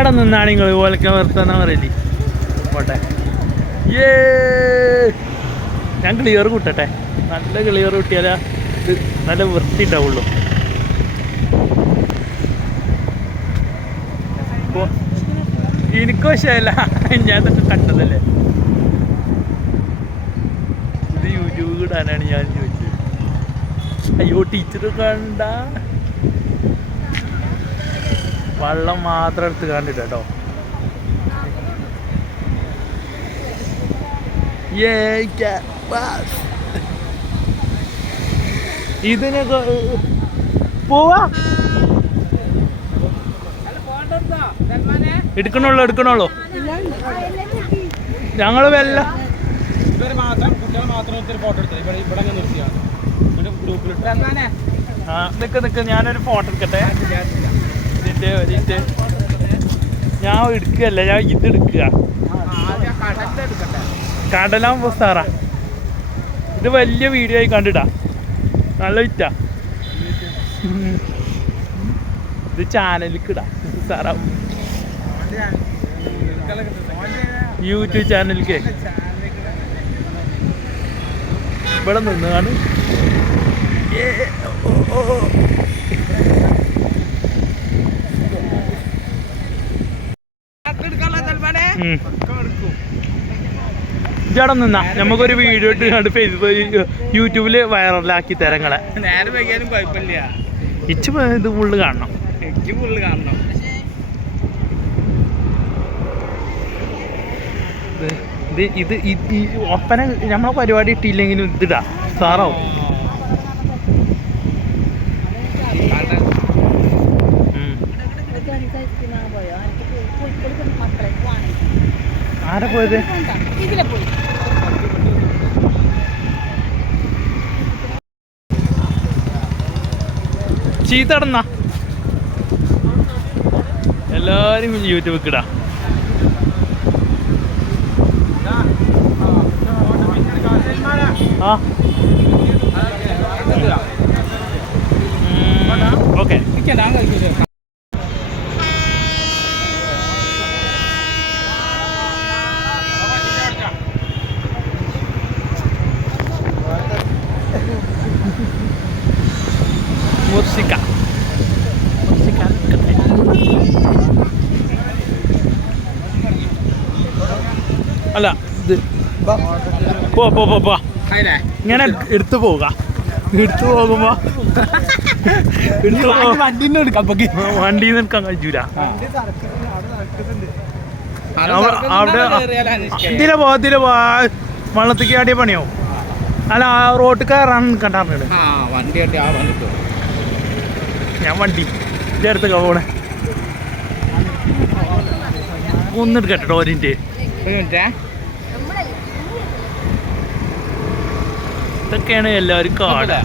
അവിടെ നിന്നാണ് നിങ്ങൾ ഓലക്ക നിർത്താൻ പറയല്ലേ പോട്ടെ. ഞാൻ ക്ലിയർ കൂട്ടട്ടെ. നല്ല ക്ലിയർ കൂട്ടിയാലാ ഇത് നല്ല വൃത്തി ഉണ്ടാവുള്ളൂ. എനിക്ക് വശമല്ല, ഞാൻ ഇതൊക്കെ കണ്ടതല്ലേ. ഇത് യൂട്യൂബ് ഇടാനാണ് ഞാൻ ചോദിച്ചത്. അയ്യോ ടീച്ചർ കണ്ട വെള്ളം മാത്രം എടുത്ത് കണ്ടിട്ട് കേട്ടോ. ഇതിനെ പോവാ എടുക്കണുള്ളൂ ഞങ്ങള് വല്ല നിക്ക് ഞാനൊരു ഫോട്ടോ എടുക്കട്ടെ. ഇതിന്റെ ഇതിന്റെ ഞാൻ എടുക്കുകയല്ല, ഞാൻ ഇത് എടുക്കുക. കടലാകുമ്പോ സാറാ ഇത് വലിയ വീഡിയോ ആയി കണ്ടിട്ടാ, നല്ല വിറ്റാ. ഇത് ചാനലിലേക്ക് ഇടാ സാറാ, യൂട്യൂബ് ചാനലിലേക്ക്. ഇവിടെ നിന്നാണ് ഇജടം നിന്നാ നമുക്കൊരു വീഡിയോ ഇട്ട് കണ്ട് ഫേസ്ബുക്ക് യൂട്യൂബില് വൈറലാക്കി തരങ്ങളെ. നേരെ വൈകാനും കുഴപ്പമില്ല. ഇച്ച് ഇത് ഫുള്ള് കാണണം. എനിക്ക് ഫുള്ള് കാണണം. ഇത് ഈ ഒപ്പന നമ്മളെ പരിപാടി ഇട്ടില്ലെങ്കിലും ഇതിടാ സാറാവും. ആരാ പോയത്? ചീത്തടന്നാ എല്ലാരും യൂട്യൂബിൽ ഇടാ. ഓക്കെ música അല്ല ഇത് പോ ഇങ്ങനെ എടുത്തു പോകുമ്പോ വണ്ടിന്ന് എടുക്കാൻ കഴിയൂല. അവിടെ ഇതിലെ പോ വള്ളത്തേക്ക് ആടിയ പണിയാവും. അല്ല റോഡ് കയറാൻ കണ്ടാറുണ്ട്. ഞാൻ വണ്ടി ഇതെടുത്ത് പോണേ. ഒന്നെടുക്കട്ടോ ഓരിൻ്റെ. ഇതൊക്കെയാണ് എല്ലാവരും കാണുക.